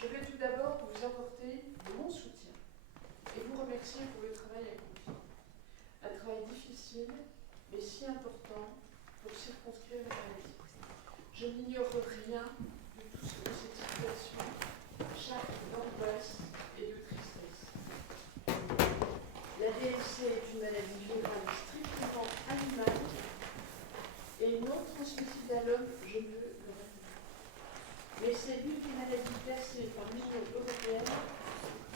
Je vais tout d'abord vous apporter mon soutien et vous remercier pour le travail accompli. Un travail difficile, mais si important pour circonscrire la maladie. Je n'ignore rien de tout ce que cette situation charge d'angoisse et de tristesse. La DLC est une maladie virale strictement animale et non transmissible à l'homme, je veux le rappeler. Mais c'est l'une des maladies classées par l'Union européenne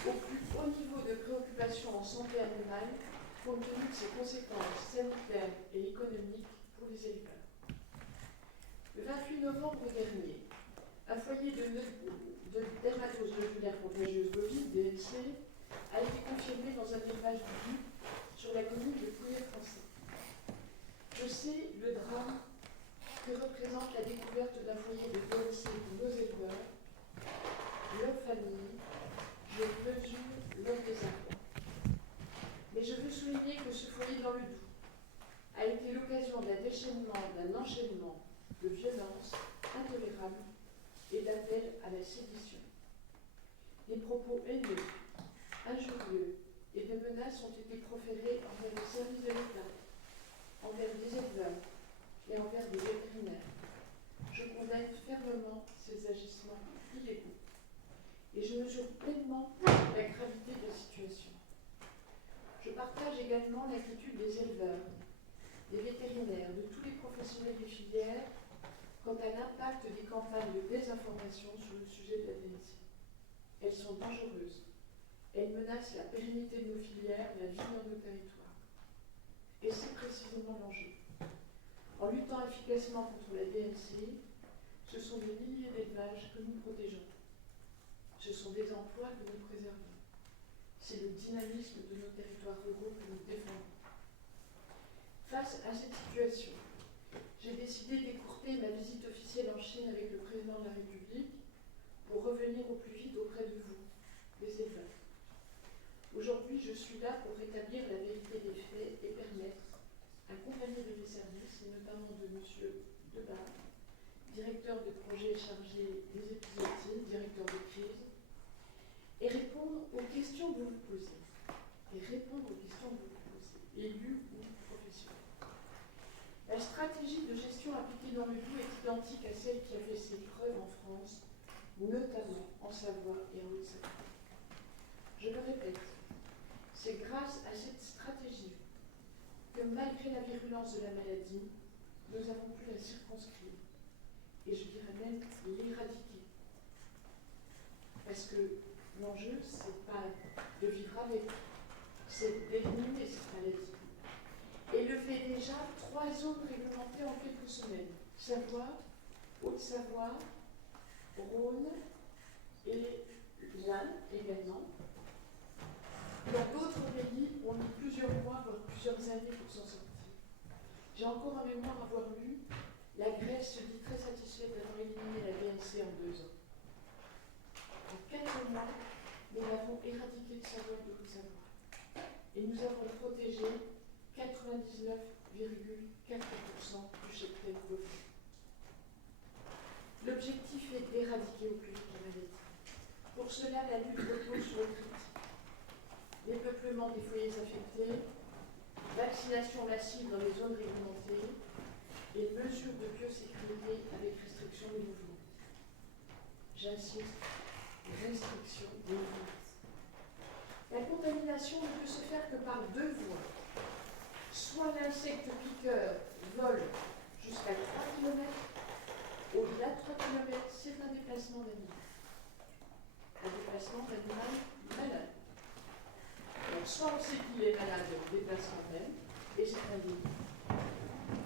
au plus haut niveau de préoccupation en santé animale, compte tenu de ses conséquences sanitaires et économiques pour les éleveurs. Le 28 novembre dernier, un foyer de dermatose nodulaire contagieuse bovine, DLC, a été confirmé dans un élevage du Doubs sur la commune de Pouillet-Français. Je sais le drame que représente la découverte d'un foyer de DLC pour nos éleveurs, leurs familles. Je mesure leur désarroi. Mais je veux souligner que ce foyer dans le Doubs a été l'occasion d'un enchaînement de violences intolérables et d'appels à la sédition. Des propos haineux, injurieux et de menaces ont été proférés envers les services de l'État, envers des éleveurs et envers des vétérinaires. Je condamne fermement ces agissements illégaux et je mesure pleinement la gravité de la situation. Je partage également l'inquiétude des éleveurs, des vétérinaires, de tous les professionnels des filières quant à l'impact des campagnes de désinformation sur le sujet de la DNC. Elles sont dangereuses. Elles menacent la pérennité de nos filières, la vie dans nos territoires. Et c'est précisément l'enjeu. En luttant efficacement contre la DNC, ce sont des milliers d'élevages que nous protégeons. Ce sont des emplois que nous préservons. C'est le dynamisme de nos territoires ruraux que nous défendons. Face à cette situation, j'ai décidé d'écourter ma visite officielle en Chine avec le président de la République pour revenir au plus vite auprès de vous, les éleveurs. Aujourd'hui, je suis là pour rétablir la vérité des faits et permettre, accompagné de mes services, et notamment de M. Debar, directeur de projet chargé des épizooties, directeur de crise, et répondre aux questions que vous vous posez. Élus ou professionnels. La stratégie de gestion appliquée dans le Doubs est identique à celle qui a fait ses preuves en France, notamment en Savoie et en Haute-Savoie. Je le répète, c'est grâce à cette stratégie que malgré la virulence de la maladie, nous avons pu la circonscrire, et je dirais même l'éradiquer. Parce que l'enjeu, c'est pas de vivre avec, c'est d'éliminer cette maladie. Et le fait déjà 3 zones réglementées en quelques semaines. Savoie, Haute-Savoie, Rhône et l'Ain également. Dans d'autres pays, on met plusieurs mois, voire plusieurs années pour s'en sortir. J'ai encore en mémoire avoir lu la Grèce se dit très satisfaite d'avoir éliminé la DNC en 2 ans. En 4 mois, nous l'avons éradiquée de Savoie et de Haute-Savoie. Et nous avons protégé 99,4% du cheptel bovin. L'objectif est d'éradiquer au plus vite la maladie. Pour cela, la lutte repose sur le critique. Dépeuplement des foyers affectés, vaccination massive dans les zones réglementées et mesures de biosécurité avec restriction des mouvements. J'insiste, restriction des mouvements. La contamination ne peut se faire que par 2 voies. Soit l'insecte piqueur vole jusqu'à 3 km, au-delà de 3 km, c'est un déplacement d'animal. Un déplacement d'animal malade. Donc, soit on sait qu'il est malade, le déplacement même, et c'est un délit.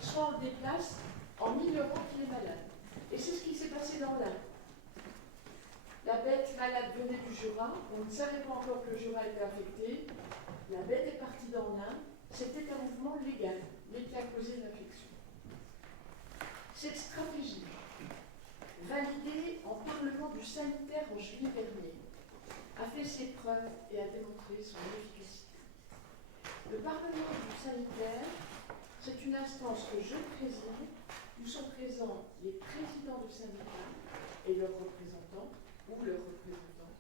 Soit on le déplace en ignorant qu'il est malade. Et c'est ce qui s'est passé dans l'Ain. La bête malade venait du Jura, on ne savait pas encore que le Jura était affecté. La bête est partie dans l'Ain, c'était un mouvement légal, mais qui a causé l'infection. Cette stratégie, validée en Parlement du sanitaire en juillet dernier, a fait ses preuves et a démontré son efficacité. Le Parlement du sanitaire, c'est une instance que je préside, où sont présents les présidents de syndicats et leurs représentants, ou leurs représentants,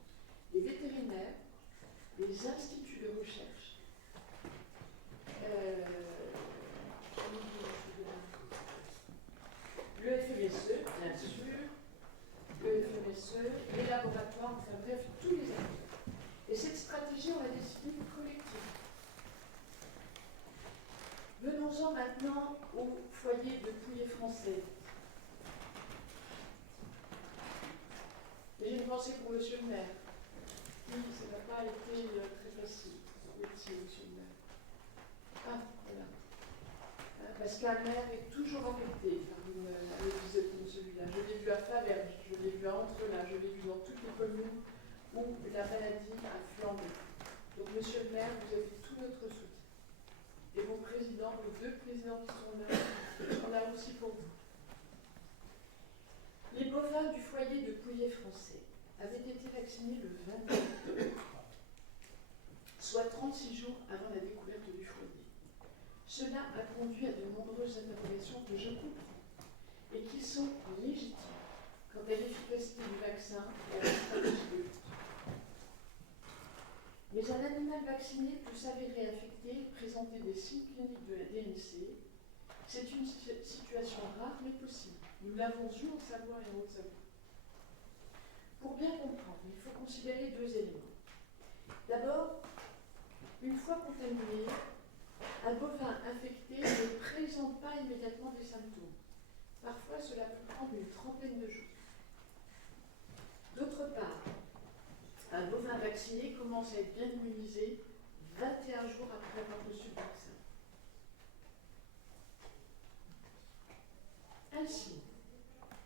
les vétérinaires, les instituts de recherche, le FMSE, bien sûr, le FMSE, les laboratoires, enfin bref, tous les acteurs. Et cette stratégie, on l'a décidée collective. Venons-en maintenant au foyer de pouillé français. Et j'ai une pensée pour monsieur le maire. Oui, ça n'a pas été très facile, ce monsieur le maire. Ah, voilà. Parce qu'un maire est toujours affecté par un épisode comme celui-là. Je l'ai vu à Faverges, je l'ai vu à Entrelacs, je l'ai vu dans toutes les communes où la maladie a flambé. Donc, monsieur le maire, vous avez tout notre soutien. Et vos présidents, vos deux présidents qui sont là, on a aussi pour vous. Les bovins du foyer de pouillé français avaient été vaccinés le 22 octobre, soit 36 jours avant la découverte du foyer. Cela a conduit à de nombreuses interrogations que je comprends et qui sont légitimes quant à l'efficacité du vaccin et à la stratégie de lutte. Mais un animal vacciné peut s'avérer infecté, présenter des signes cliniques de la DNC. C'est une situation rare mais possible. Nous l'avons eu en Savoie et en Haute-Savoie. Pour bien comprendre, il faut considérer deux éléments. D'abord, une fois contaminé, un bovin infecté ne présente pas immédiatement des symptômes. Parfois, cela peut prendre une trentaine de jours. D'autre part, un bovin vacciné commence à être bien immunisé 21 jours après avoir reçu le vaccin. Ainsi,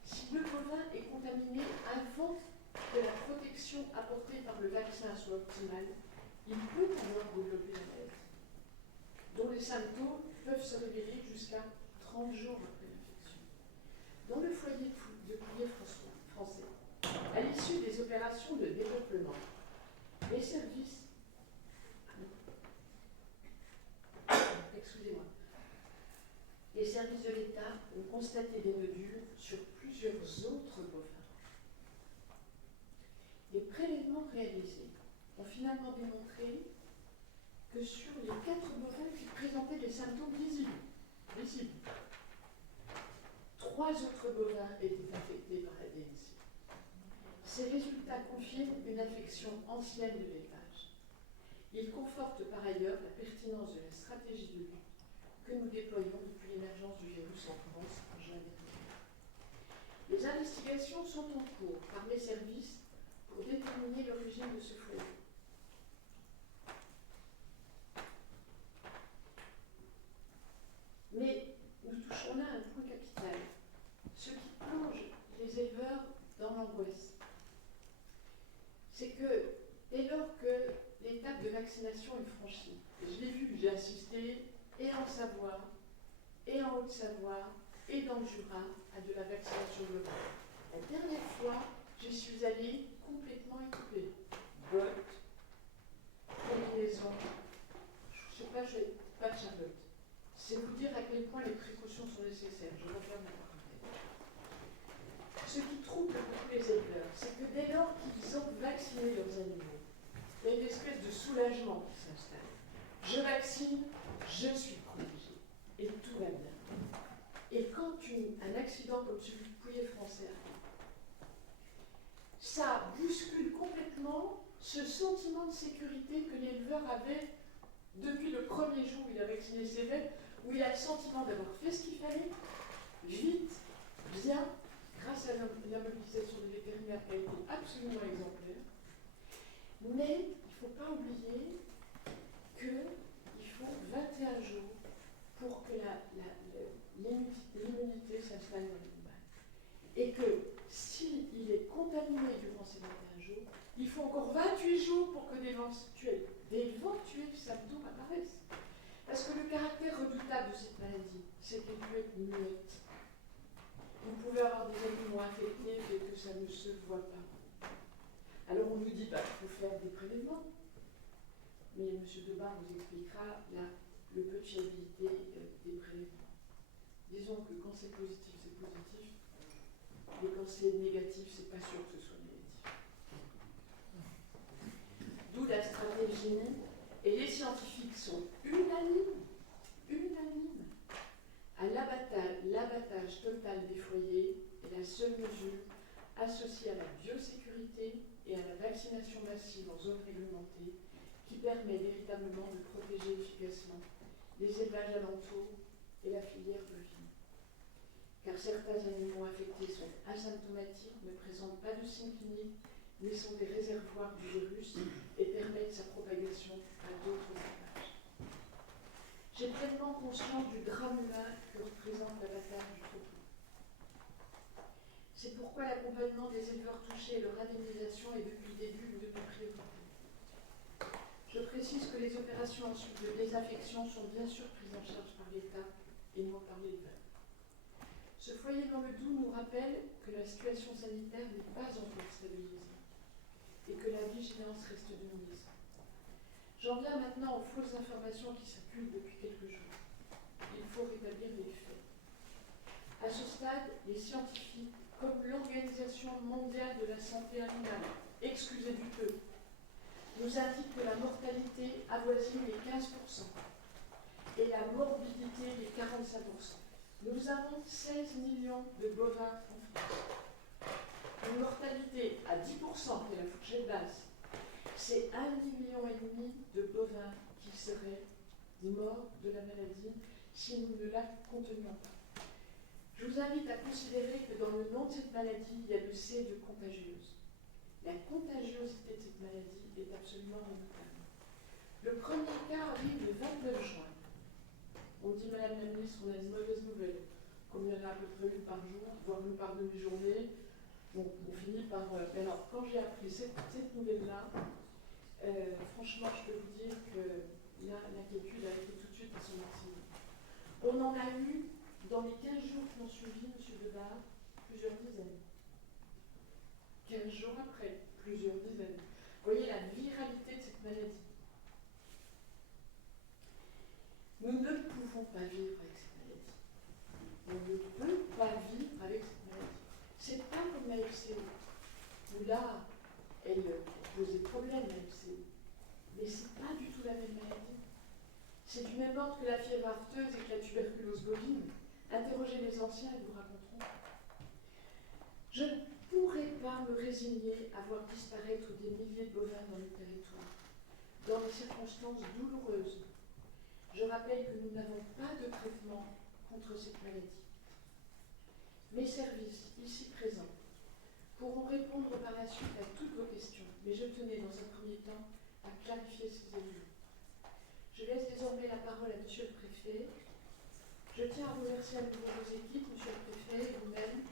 si le bovin est contaminé avant que la protection apportée par le vaccin soit optimale, il peut alors développer la maladie, dont les symptômes peuvent se révéler jusqu'à 30 jours après l'infection. Dans le foyer de pouillé français, à l'issue des opérations de dépeuplement, les services de l'État ont constaté des nodules sur plusieurs autres bovins. Les prélèvements réalisés ont finalement démontré que sur les 4 bovins qui présentaient des symptômes visibles, 3 autres bovins étaient infectés par la DNC. Ces résultats confirment une infection ancienne de l'élevage. Ils confortent par ailleurs la pertinence de la stratégie de lutte que nous déployons depuis l'émergence du virus en France en juin dernier. Les investigations sont en cours par mes services pour déterminer l'origine de ce foyer. Mais nous touchons là un point capital, ce qui plonge les éleveurs dans l'angoisse. C'est que dès lors que l'étape de vaccination est franchie, et je l'ai vu, j'ai assisté et en Savoie, et en Haute-Savoie, et dans le Jura, à de la vaccination globale. La dernière fois, je suis allée complètement équipée. Bottes, combinaison, je ne sais pas, je n'ai pas de charlotte. C'est vous dire à quel point les précautions sont nécessaires. Je referme la parenthèse. Ce qui trouble beaucoup les éleveurs, c'est que dès lors qu'ils ont vacciné leurs animaux, il y a une espèce de soulagement qui s'installe. Je vaccine, je suis protégé. Et tout va bien. Et quand un accident comme celui de pouillé français arrive, ça bouscule complètement ce sentiment de sécurité que l'éleveur avait depuis le premier jour où il a vacciné ses bêtes, où il a le sentiment d'avoir fait ce qu'il fallait, vite, bien, grâce à la mobilisation des vétérinaires qui a été absolument exemplaire. Mais il ne faut pas oublier qu'il faut 21 jours pour que l'immunité s'installe dans l'animal. Et que s'il est contaminé durant ces 21 jours, il faut encore 28 jours pour que d'éventuels symptômes apparaissent. Parce que le caractère redoutable de cette maladie, c'est qu'elle peut être muette. Vous pouvez avoir des animaux infectés et que ça ne se voit pas. Alors on nous dit, il faut faire des prélèvements. Mais M. Debar vous expliquera le peu de fiabilité des prélèvements. Disons que quand c'est positif, c'est positif. Et quand c'est négatif, c'est pas sûr que ce soit négatif. vaccination massive en zone réglementée qui permet véritablement de protéger efficacement les élevages alentours et la filière bovine. Car certains animaux infectés sont asymptomatiques, ne présentent pas de signes cliniques, mais sont des réservoirs du virus et permettent sa propagation à d'autres élevages. J'ai pleinement conscience du drame humain que représente l'abattage du troupeau. C'est pourquoi l'accompagnement des éleveurs touchés et leur indemnisation est depuis le début une de mes priorités. Je précise que les opérations ensuite de désinfection sont bien sûr prises en charge par l'État et non par l'éleveur. Ce foyer dans le Doubs nous rappelle que la situation sanitaire n'est pas encore stabilisée et que la vigilance reste de mise. J'en viens maintenant aux fausses informations qui circulent depuis quelques jours. Il faut rétablir les faits. À ce stade, les scientifiques, comme l'Organisation mondiale de la santé animale, excusez du peu, nous indiquent que la mortalité avoisine les 15% et la morbidité les 45%. Nous avons 16 millions de bovins en France. Une mortalité à 10%, qui est la fourchette basse, c'est 1,5 million de bovins qui seraient morts de la maladie si nous ne la contenions pas. Je vous invite à considérer que dans le nom de cette maladie, il y a le C de contagieuse. La contagiosité de cette maladie est absolument redoutable. Le premier cas arrive le 29 juin. On dit, Madame la Ministre, on a une mauvaise nouvelle. Comme il y en a à peu près une par jour, voire une par demi-journée, on finit par... alors, quand j'ai appris cette nouvelle-là, franchement, je peux vous dire que là, l'inquiétude a été tout de suite à son maximum. On en a eu, dans les 15 jours qui ont suivi, M. Debar, plusieurs dizaines. 15 jours après, plusieurs dizaines. Vous voyez la viralité de cette maladie. Nous ne pouvons pas vivre avec cette maladie. On ne peut pas vivre avec cette maladie. C'est pas comme la FCO, où là, elle posait problème, la FCO. Mais c'est pas du tout la même maladie. C'est du même ordre que la fièvre afteuse et que la tuberculose bovine. Interrogez les anciens, ils vous raconteront. Je ne pourrais pas me résigner à voir disparaître des milliers de bovins dans le territoire, dans des circonstances douloureuses. Je rappelle que nous n'avons pas de traitement contre cette maladie. Mes services, ici présents, pourront répondre par la suite à toutes vos questions, mais je tenais dans un premier temps à clarifier ces éléments. Je laisse désormais la parole à Monsieur le Préfet. Je tiens à remercier à nouveau vos équipes, Monsieur le Préfet, et vous-même,